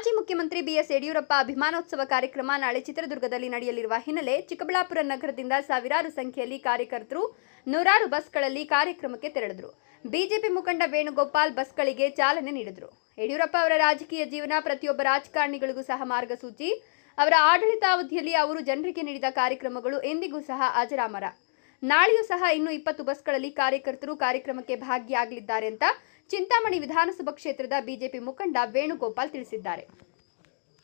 ಮಾಜಿ ಮುಖ್ಯಮಂತ್ರಿ ಬಿಎಸ್ ಯಡಿಯೂರಪ್ಪ ಅಭಿಮಾನೋತ್ಸವ ಕಾರ್ಯಕ್ರಮ ನಾಳೆ ಚಿತ್ರದುರ್ಗದಲ್ಲಿ ನಡೆಯಲಿರುವ ಹಿನ್ನೆಲೆ ಚಿಕ್ಕಬಳ್ಳಾಪುರ ನಗರದಿಂದ ಸಾವಿರಾರು ಸಂಖ್ಯೆಯಲ್ಲಿ ಕಾರ್ಯಕರ್ತರು ನೂರಾರು ಬಸ್ಗಳಲ್ಲಿ ಕಾರ್ಯಕ್ರಮಕ್ಕೆ ತೆರಳಿದರು. ಬಿಜೆಪಿ ಮುಖಂಡ ವೇಣುಗೋಪಾಲ್ ಬಸ್ಗಳಿಗೆ ಚಾಲನೆ ನೀಡಿದರು. ಯಡಿಯೂರಪ್ಪ ಅವರ ರಾಜಕೀಯ ಜೀವನ ಪ್ರತಿಯೊಬ್ಬ ರಾಜಕಾರಣಿಗಳಿಗೂ ಸಹ ಮಾರ್ಗಸೂಚಿ. ಅವರ ಆಡಳಿತಾವಧಿಯಲ್ಲಿ ಅವರು ಜನರಿಗೆ ನೀಡಿದ ಕಾರ್ಯಕ್ರಮಗಳು ಎಂದಿಗೂ ಸಹ ಅಜರಾಮರ. ನಾಳೆಯೂ ಸಹ ಇನ್ನೂ 20 ಬಸ್ಗಳಲ್ಲಿ ಕಾರ್ಯಕರ್ತರು ಕಾರ್ಯಕ್ರಮಕ್ಕೆ ಭಾಗಿಯಾಗಲಿದ್ದಾರೆ ಅಂತ ಚಿಂತಾಮಣಿ ವಿಧಾನಸಭಾ ಕ್ಷೇತ್ರದ ಬಿಜೆಪಿ ಮುಖಂಡ ವೇಣುಗೋಪಾಲ್ ತಿಳಿಸಿದ್ದಾರೆ.